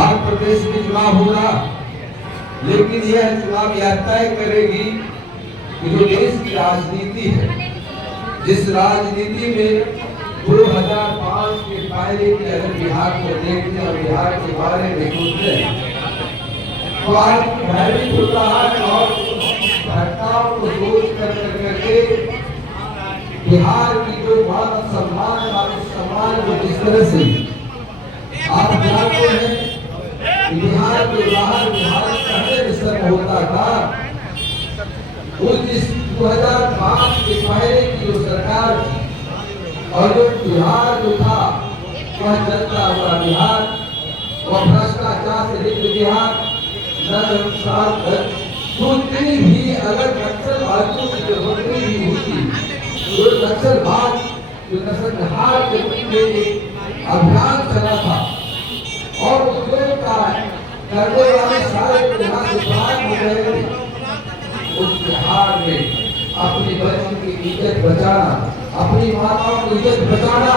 बिहार प्रदेश में चुनाव होगा, लेकिन यह चुनाव यह तय करेगी कि जो देश की राजनीति है, जिस राजनीति में 2005 के पहले की अगर बिहार को देखते और बिहार के बारे में सोचते तो आज भयभीत होता है और घटनाओं को सोच करके बिहार की जो मान सम्मान को जिस तरह से आप जानते हैं, बिहार के बाहर बिहार पहले स्तर होता था, उस 2005 के पहले की जो सरकार थी और जो बिहार जो था वह चलता हुआ बिहार, वह भ्रष्टाचार से लिप्त बिहार, जितनी भी अलग नक्सलवादियों की जो नौकरी भी हुई, जो नक्सलवाद जो नक्सलहार के अभियान चला था और उद्योग का करने वाले सारे बिहार से बाहर हो गए थे, उस बिहार में अपनी बच्ची की इज्जत बचाना, अपनी माताओं की इज्जत बचाना,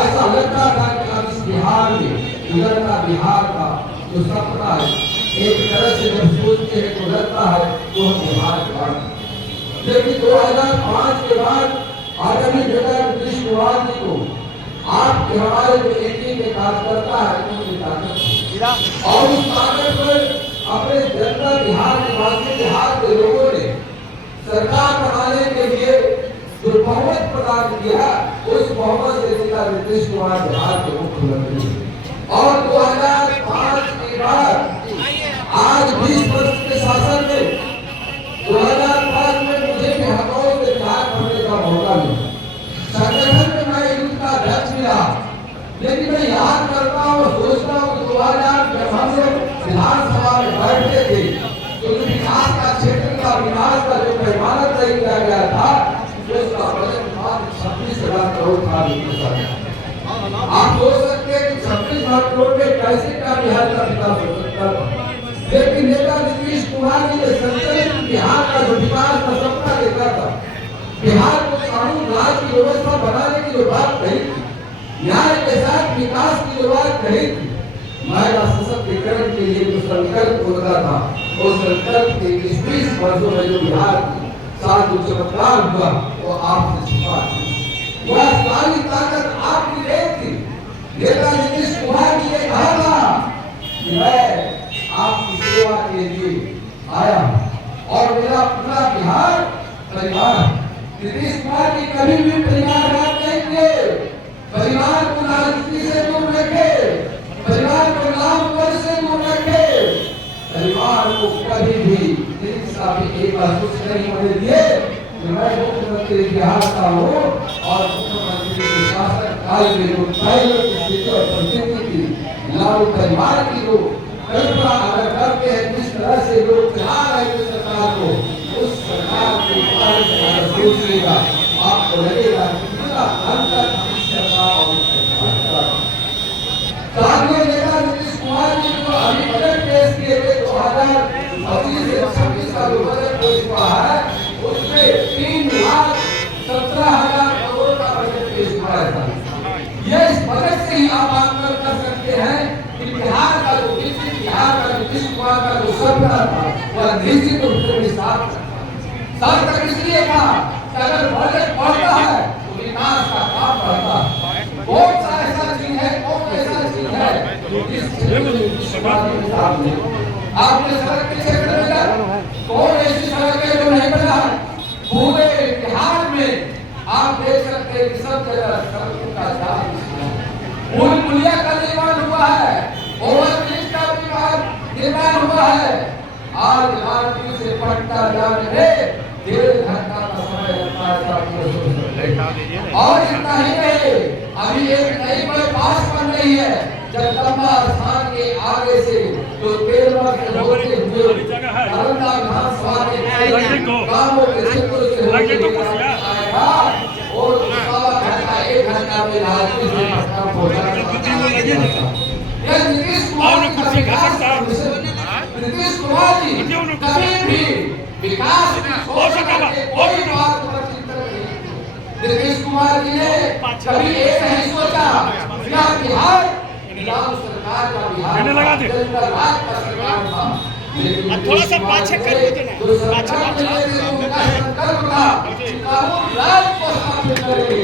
ऐसा लगता था कि अब इस बिहार में उधरता बिहार का जो सपना है, एक तरह से जब सोचते हैं तो लगता है तो हम बिहार का। लेकिन 2005 के बाद आदरणीय नेता नीतीश कुमार जी को आपके हमारे जो एनडीए के कार्यकर्ता है उनकी ताकत और उस ताकत पर अपने जनता बिहार निवासी बिहार के लोगों ने सरकार बनाने के लिए जो बहुमत प्रदान किया, उस बहुमत से नेता नीतीश कुमार बिहार के मुख्यमंत्री और 2005 के बाद आज 20 वर्ष के शासन में 2005 में मुझे भी हमारे से बिहार बनने का मौका मिला। संगठन में मैं यूथ का अध्यक्ष मिला, लेकिन मैं याद करता हूँ और सोचता हूँ कि 2000 जब हम लोग विधानसभा में बैठते थे तो जो विकास का क्षेत्र का विकास का जो पैमाना तय किया गया था, उसका बजट मात्र 26,000 करोड़ था। आप सोच सकते हैं कि 26,000 करोड़ में कैसे का बिहार का विकास हो सकता है, लेकिन नेता नीतीश कुमार जी ने संचालित बिहार का जो विकास का सपना देखा था, बिहार को कानून राज की व्यवस्था बनाने की जो बात कही थी, न्याय के साथ विकास की जो बात कही थी, महिला सशक्तिकरण के लिए जो संकल्प होता था, वो संकल्प के 20 वर्षों में जो बिहार के साथ जो चमत्कार हुआ वो आपसे छिपा थी। वह सारी ताकत आपकी देख थी। नेता नीतीश कुमार जी ने कहा था कि मैं आपकी सेवा के लिए आया और मेरा पूरा बिहार परिवार। नीतीश कुमार जी कभी भी परिवार बात नहीं किए, परिवार को राजनीति से दूर रखे, परिवार को नाम पर से दूर रखे, परिवार को कभी भी एक महसूस नहीं होने दिए कि मैं मुख्यमंत्री बिहार का हूँ और मुख्यमंत्री के शासन काल में जो पहले की स्थिति और परिस्थिति की लालू परिवार की जो कल्पना अगर करते हैं, जिस तरह से लोग चला रहे थे सरकार को, उस सरकार के बारे में अगर सोचिएगा आपको लगेगा कि पूरा अंतर सरकार और साथियों, नेता नीतीश कुमार जी को अभी बजट पेश किए थे 2025 से 26 का जो बजट पेश हुआ है, उसमें 3,17,000 करोड़ का बजट पेश हुआ था। ये इस बजट से ही आप आकलन कर सकते हैं कि बिहार का जो विकसित बिहार का नीतीश कुमार का जो सपना था वह निश्चित रूप से सार्थक सार्थक इसलिए था कि अगर बजट बढ़ता है तो विकास का काम बढ़ता है। कौन सा ऐसा चीज है, कौन ऐसा चीज है जो इस आपने सड़क के क्षेत्र में कौन ऐसी सड़क है जो नहीं बना है? पूरे बिहार में आप देख सकते हैं कि सब जगह सड़कों का जाम, पुल पुलिया का निर्माण हुआ है, ओवरब्रिज का निर्माण हुआ है। आज आरती से पटना जाने में 1.5 घंटा का समय लगता है। और इतना ही नहीं, अभी एक नई बाईपास बन रही है जगदम्बा स्थान के आगे से जो तेलवा से होते हुए नालंदा विधानसभा के गांवों के क्षेत्रों से होते आएगा और 1 घंटा में राजनीति से पटना पहुंचेगा। यह नीतीश कुमार जी कभी भी विकास की कोई बात पर चिंतन नहीं। नीतीश कुमार जी ने कभी ये नहीं सोचा कि बिहार सरकार का बिहार राज का सरकार था। थोड़ा सा पाछे कर दीजिए ना, जो सरकार उनका संकल्प था कानून राज को स्थापित करेंगे।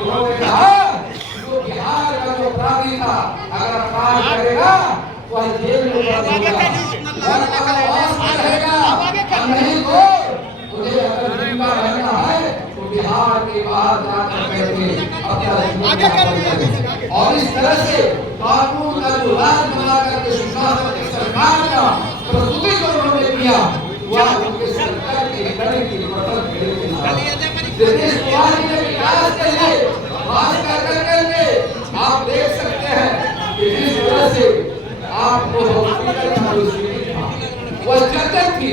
उन्होंने कहा जो बिहार का जो अपराधी था अगर अपराध करेगा तो वह जेल में रहेगा, नहीं तो मुझे अगर जिंदा रहना है तो बिहार के बाहर जाकर करके और इस तरह से कानून का जो राज बना करके सुशासन की सरकार का प्रस्तुति जो उन्होंने किया वह उनके सरकार के कड़ी की मदद देश कुमार जी ने विकास के लिए बात करके आप देख सकते हैं कि जिस तरह से आपको वह चर्चा थी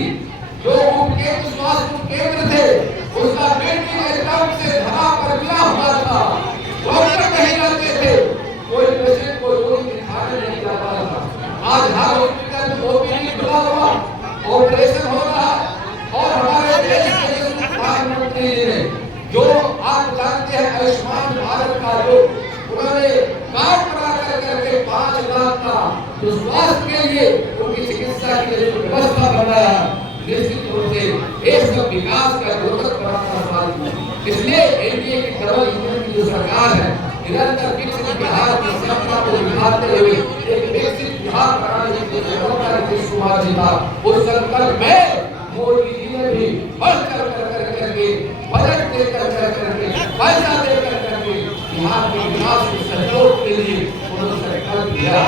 जो उपकेंद्र स्वास्थ्य उपकेंद्र थे उसका बेटी के दम से धरा पर गिरा हुआ था, डॉक्टर नहीं रहते थे, कोई पेशेंट को रोगी दिखाने नहीं जाता था। आज हर हॉस्पिटल में ओपीडी खुला हुआ, ऑपरेशन हो रहा और हमारे देश के प्रधानमंत्री जी ने जो आप जानते हैं आयुष्मान भारत का जो उन्होंने कार्ड बना करके 5 लाख का जो स्वास्थ्य के लिए उनकी चिकित्सा के लिए व्यवस्था बनाया, निश्चित रूप से देश का विकास का द्योतक बढ़ाना सवाल है। इसलिए एनडीए की डबल इंजन की जो सरकार है निरंतर विकसित बिहार की सपना को निभाते हुए एक विकसित बिहार बनाने की जो नीतीश कुमार जी था उस संकल्प में मोदी जी ने भी बढ़ चढ़ करके बजट देकर करके पैसा देकर करके बिहार के विकास के सहयोग के लिए उन्होंने संकल्प लिया।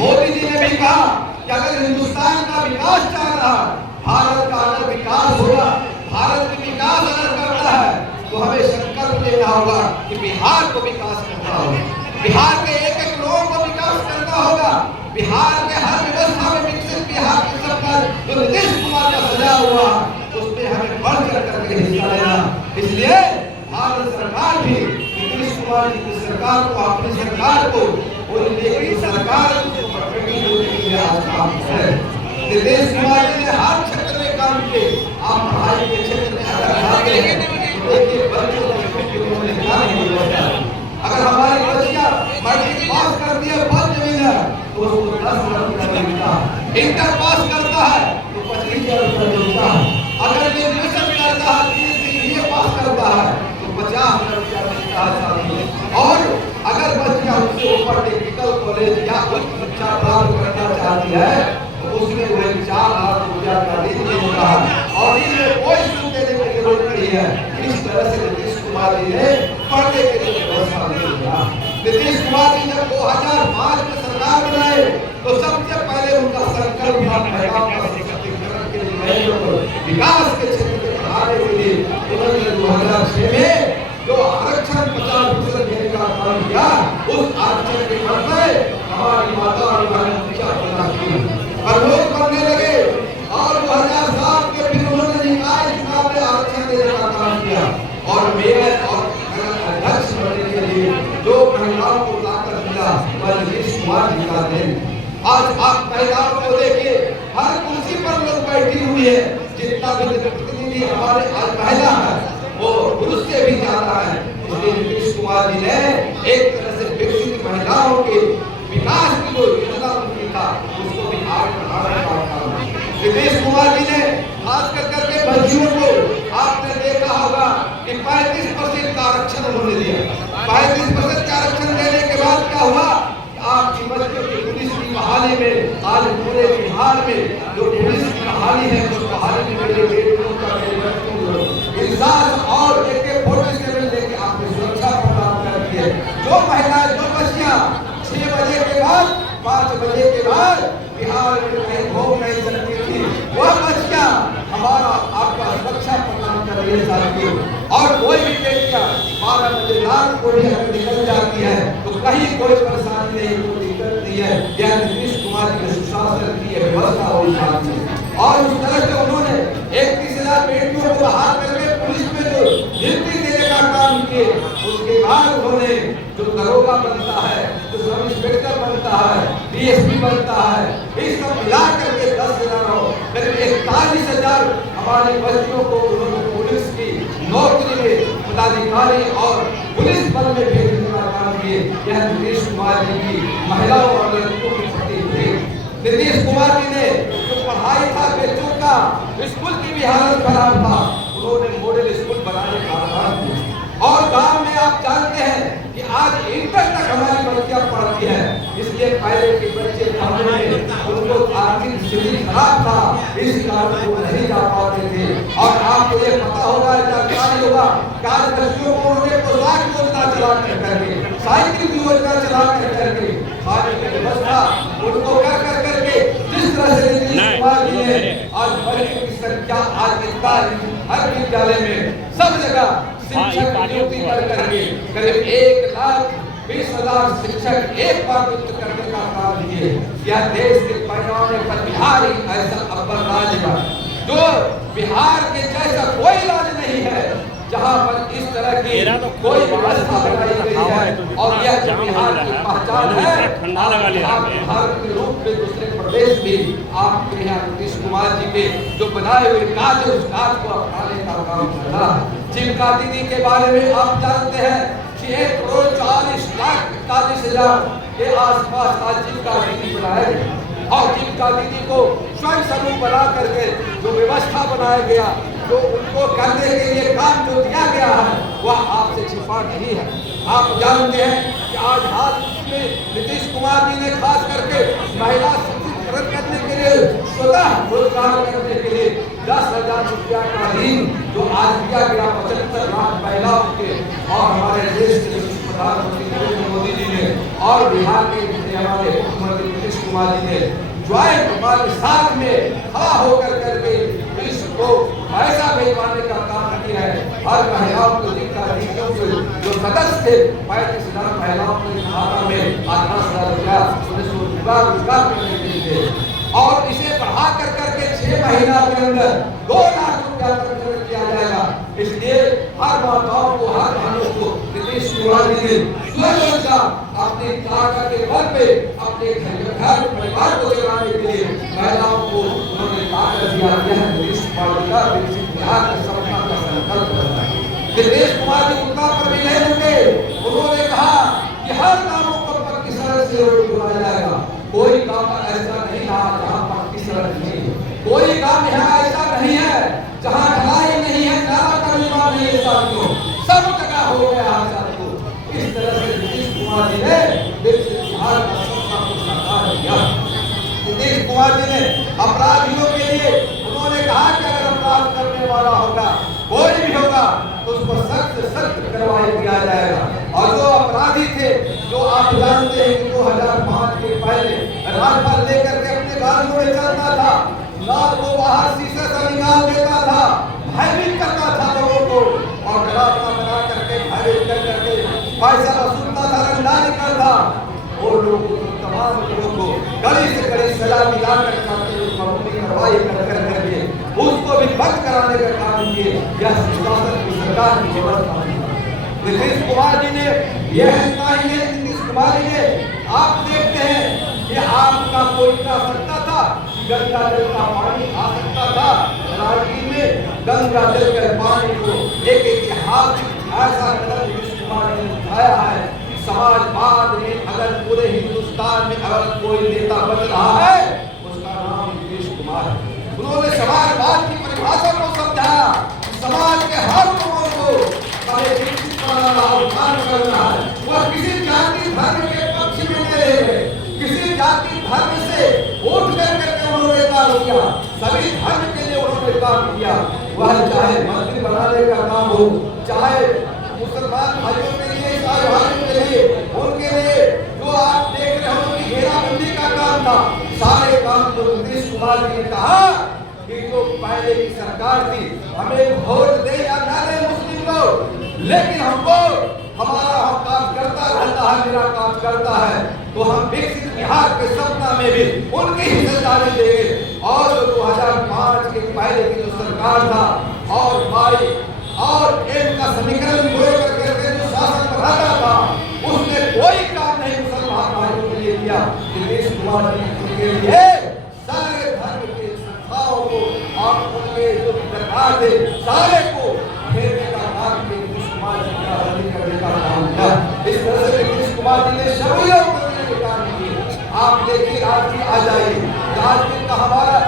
मोदी जी ने भी कहा कि अगर हिंदुस्तान का विकास चाह रहा है, भारत का अगर विकास होगा, भारत की विकास अगर करता है तो हमें संकल्प लेना होगा कि बिहार को विकास करना होगा, बिहार के एक एक लोगों को विकास करना होगा, बिहार के हर व्यवस्था में विकसित बिहार की सरकार जो नीतीश कुमार का सजा हुआ उसमें हमें बढ़ चढ़ करके हिस्सा लेना। इसलिए भारत सरकार भी नीतीश कुमार जी की सरकार को अपनी सरकार को और की सरकार नीतीश कुमार जी ने हर क्षेत्र में काम किए। आप पढ़ाई के क्षेत्र में अगर आगे हैं तो देखिए बच्चों को उन्होंने क्या नहीं बताया। अगर हमारी बच्चियां मैट्रिक पास कर दिए फर्स्ट डिवीजन तो उसको 10,000 रुपया मिलता है, इंटर पास करता है तो 25,000 रुपया मिलता है, अगर ग्रेजुएशन करता है बीए पास करता है तो 50,000 रुपया मिलता है। और अगर बच्चा उससे ऊपर टेक्निकल कॉलेज या उच्च शिक्षा प्राप्त करना चाहती है तो उसमें वह 4,00,000 रुपया का ऋण मिलता है और इसमें कोई शुल्क देने की जरूरत नहीं है। इस तरह से नीतीश कुमार जी ने पढ़ने के लिए व्यवस्था दिया। नीतीश कुमार जी जब 2005 में सरकार बनाए तो सबसे पहले उनका संकल्प था महिलाओं का सशक्तिकरण के लिए, विकास के क्षेत्र में बढ़ाने के लिए उन्होंने 2006 में जो आरक्षण 50% देने का काम किया, उस आरक्षण के क्रम में हमारी माता और बहन और लोग बनने लगे और 2007 के फिर उन्होंने निकाय चुनाव में आरक्षण देने का काम किया और मेयर और अध्यक्ष बनने के लिए जो महिलाओं को ताकत मिला वह नीतीश कुमार जी का देन। आज आप महिलाओं को देखिए हर कुर्सी पर लोग बैठी हुई है, जितना भी प्रतिनिधि हमारे आज महिला है वो पुरुष से भी ज्यादा है। इसलिए नीतीश कुमार जी ने एक तरह से विकसित महिलाओं के विकास की जो योजना उनकी था उसको भी आगे बढ़ाने का काम नीतीश कुमार जी ने खास करके बच्चियों को आपने देखा होगा कि 35% का आरक्षण उन्होंने दिया। 35% का आरक्षण देने के बाद क्या हुआ, आपकी बच्चों की पुलिस की बहाली में आज पूरे बिहार में जो पुलिस की बहाली है उस बहाली में मेरे बेटियों का इंसाफ और AK-47 लेके आपने सुरक्षा प्रदान करती है। जो महिलाएं जो बच्चियां 6 बजे के बाद 5 बजे के बाद बिहार में कहीं घूम नहीं सकती थी, वह बच्चियां हमारा आपका सुरक्षा प्रदान कर रही है। और कोई भी बेटियां 12 बजे रात को भी अगर निकल जाती है तो कहीं कोई परेशानी नहीं, कोई दिक्कत नहीं है। यह नीतीश कुमार के सुशासन की व्यवस्था हुई है और उस तरह से उन्होंने 31,000 बेटियों को बहाल करके पुलिस में जो नियुक्ति देने का काम किए। उसके बाद उन्होंने जो दरोगा बनता है, जो सब इंस्पेक्टर बनता है, DSP बनता है, इस सब मिला करके 10,000 हो करीब 41,000 हमारी बच्चियों को उन्होंने पुलिस की नौकरी में पदाधिकारी और पुलिस बल में भेजने का काम किए। यह नीतीश कुमार जी की महिलाओं और लड़कियों के प्रति थे। नीतीश कुमार जी ने जो पढ़ाई था बच्चों का, स्कूल की भी हालत खराब था, उन्होंने मॉडल स्कूल बनाने का काम किया। और गांव में आप जानते हैं कि आज इंटर तक हमारी बच्चियां पढ़ती है, इसलिए पहले के बच्चे पढ़ने में उनको आर्थिक स्थिति खराब था, इस कारण वो नहीं जा पाते थे। और आपको ये पता होगा, जानकारी होगा, आज बच्चियों को उन्होंने पोशाक योजना चला करके, साइकिल की योजना चला करके, खाने की व्यवस्था उनको कर करके जिस तरह से नीतीश कुमार जी ने आज बच्चों की संख्या आज इतना हर विद्यालय में सब जगह शिक्षक नियुक्ति करके करीब 1,20,000 शिक्षक एक बार नियुक्त करने का काम किए। यह देश के पैमाने पर बिहार ही ऐसा अव्वल राज्य है, जो बिहार के जैसा कोई राज्य नहीं है जहां पर इस तरह की कोई व्यवस्था बनाई गई है। और यह बिहार की पहचान है। बिहार के रूप में दूसरे प्रदेश भी आपके यहाँ नीतीश कुमार जी के जो बनाए हुए कार्य है, उस कार्य को अपनाने का काम कर रहा है। जीविका दीदी के बारे में आप जानते हैं कि 1,40,41,000 के आसपास आज जीविका दीदी बनाया गया। और जीविका दीदी को स्वयं समूह बना करके जो व्यवस्था बनाया गया, जो उनको करने के लिए काम जो दिया गया है, वह आपसे छिपा नहीं है। आप जानते हैं कि आज हाल में नीतीश कुमार जी ने खास करके महिला सशक्तिकरण करने के लिए, स्वतः रोजगार करने के लिए 10,000 रुपया का ऋण जो आज दिया गया 75 लाख महिलाओं के, और हमारे देश के प्रधानमंत्री नरेंद्र मोदी जी ने और बिहार के हमारे मुख्यमंत्री नीतीश कुमार जी ने ज्वाइंट हमारे साथ में खड़ा होकर करके विश्व को ऐसा भेजवाने का काम किया है। हर महिलाओं को जीविका दीदियों के जो सदस्य थे 35,000 महिलाओं के खाता में 10,000 रुपया रोजगार करने के लिए, और इसे बढ़ा कर करके 6 महीना के अंदर 2 लाख रुपया तक किया जाएगा। इसलिए हर माताओं को, हर बहनों को नीतीश कुमार जी ने स्वयं अपनी ताकत के बल पे अपने घर परिवार को चलाने के लिए महिलाओं को उन्होंने ताकत दिया। यह नीतीश कुमार जी का विकसित बिहार का सपना का संकल्प है। नीतीश कुमार जी उतना पर भी नहीं रुके, उन्होंने कहा कि हर कामों को पक्की सड़क से बनाया जाएगा। कोई काम ऐसा नहीं रहा जहाँ पक्की सड़क नहीं है, कोई काम यहाँ ऐसा नहीं है जहाँ ढलाई नहीं है, नाला का निर्माण नहीं है, साथियों सब जगह हो गया है साथियों। इस तरह से नीतीश कुमार जी ने विकसित बिहार का सपना को साकार किया। नीतीश कुमार जी ने अपराधियों के लिए उन्होंने कहा कि अगर अपराध करने वाला होगा, कोई भी होगा, तो उसको सख्त से सख्त कार्रवाई किया जाएगा। और जो अपराधी थे, जो आप जानते हैं कि 2005 के पहले राजपाल लेकर के अपने गाड़ियों में चलता था, लाल को बाहर शीशे से निकाल देता था, भयभीत करता था लोगों को, और डरावना बना करके भयभीत कर करके पैसा वसूलता था, रंगदारी करता, और लोगों को, तमाम लोगों को कड़ी से कड़ी सजा दिलाकर कानूनी कार्रवाई कर करके उसको भी बंद कराने का काम किए। यह शासन की सरकार की व्यवस्था है। नीतीश कुमार जी ने यह नीतीश कुमार जी ने आप देखते हैं कि आपका कोई आ सकता था, गंगा जल का पानी आ सकता था, राजगीर में गंगा जल के पानी को एक इतिहास ऐसा कदम नीतीश कुमार ने उठाया है। समाजवाद में अगर पूरे हिंदुस्तान में अगर कोई नेता बन रहा है, उसका नाम नीतीश कुमार है। उन्होंने समाजवाद की परिभाषा को समझाया, समाज के हर लोगों को करना है। वह किसी जाति धर्म के पक्ष में नहीं रहे, किसी जाति धर्म से उठ करके उन्होंने काम किया, सभी धर्म के लिए उन्होंने काम किया। वह चाहे मंदिर बनाने का काम हो, चाहे मुसलमान भाइयों के लिए, ईसाई भाइयों के लिए, उनके लिए जो आप देख रहे हो कि घेराबंदी का काम था, सारे काम तो नीतीश कुमार जी ने कहा कि जो पहले की सरकार थी, हमें वोट दे या ना दे मुस्लिम लोग, लेकिन हमको हमारा हम काम करता रहता है, मेरा काम करता है, तो हम विकसित बिहार के सपना में भी उनकी हिस्सेदारी देंगे। और 2005 के पहले की जो सरकार था, और भाई और एक का समीकरण करके जो शासन बनाता था, उसने कोई काम नहीं मुसलमान भाइयों के लिए किया। नीतीश कुमार जी उनके लिए सारे धर्म के संस्थाओं को और उनके जो सरकार थे सारे को घेरने का काम नीतीश कुमार जी का करने का काम किया। इस तरह से नीतीश कुमार जी ने आ जाइए। राजगीर का हमारा